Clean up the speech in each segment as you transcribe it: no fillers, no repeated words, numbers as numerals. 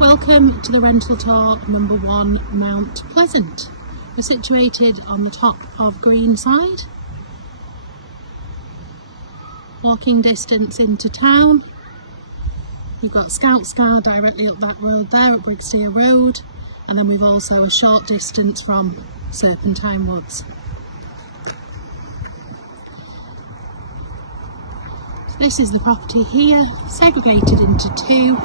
Welcome to the rental tour number 1, Mount Pleasant. We're situated on the top of Greenside. Walking distance into town. We've got Scout Scar directly up that road there at Brigsteer Road, and then we've also a short distance from Serpentine Woods. So this is the property here, segregated into 2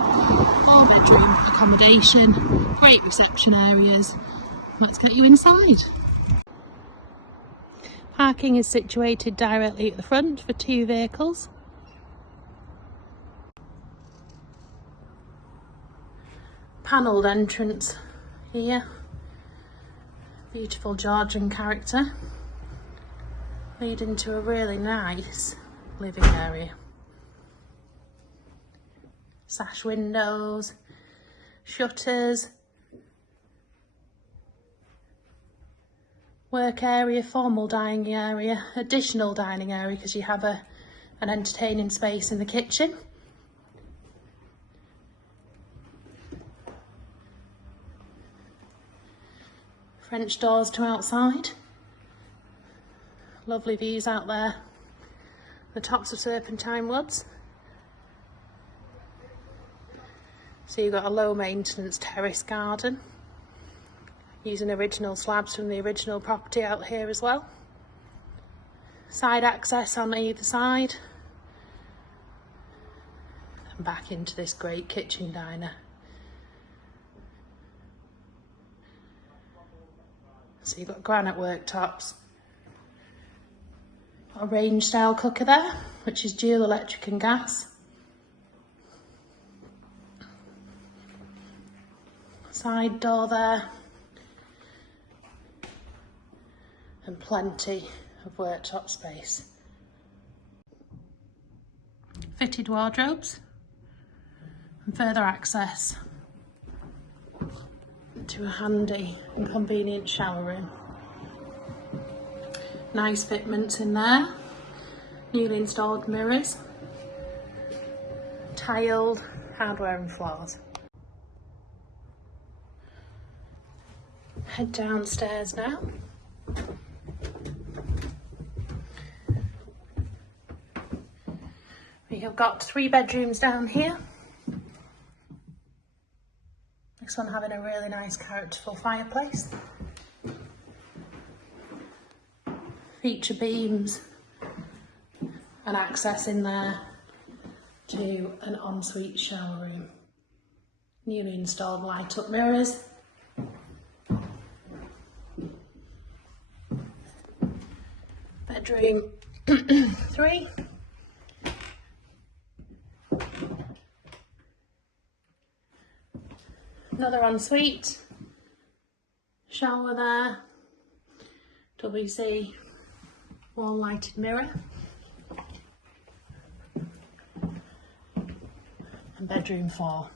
4-bedroom accommodation, great reception areas. Let's get you inside. Parking is situated directly at the front for 2 vehicles. Panelled entrance here, beautiful Georgian character, leading to a really nice living area. Sash windows, shutters, work area, formal dining area, additional dining area because you have an entertaining space in the kitchen. French doors to outside. Lovely views out there. The tops of Serpentine Woods. So you've got a low maintenance terrace garden. Using original slabs from the original property out here as well. Side access on either side. And back into this great kitchen diner. So you've got granite worktops. Got a range style cooker there, which is dual electric and gas. Side door there. And plenty of worktop space. Fitted wardrobes and further access to a handy and convenient shower room. Nice fitments in there, newly installed mirrors, tiled hardware and floors. Head downstairs now. We have got 3 bedrooms down here. This one having a really nice characterful fireplace. Feature beams and access in there to an ensuite shower room. Newly installed light up mirrors. Bedroom 3. Another ensuite, shower there, WC wall lighted mirror, and bedroom 4.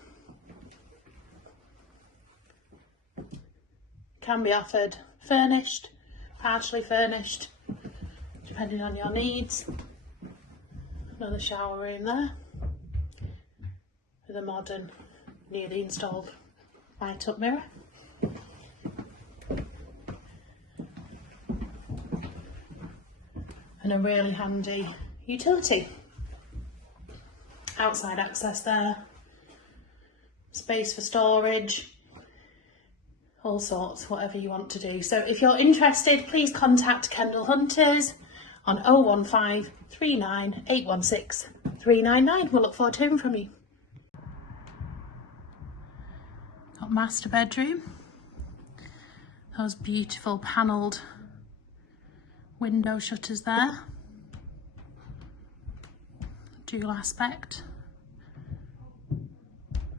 Can be offered furnished, partially furnished, depending on your needs. Another shower room there, with a modern, newly installed light up mirror. And a really handy utility. Outside access there. Space for storage. All sorts, whatever you want to do. So if you're interested, please contact Kendal Hunters on 015 39 816 399. We'll look forward to hearing from you. Got master bedroom, those beautiful panelled window shutters there, dual aspect.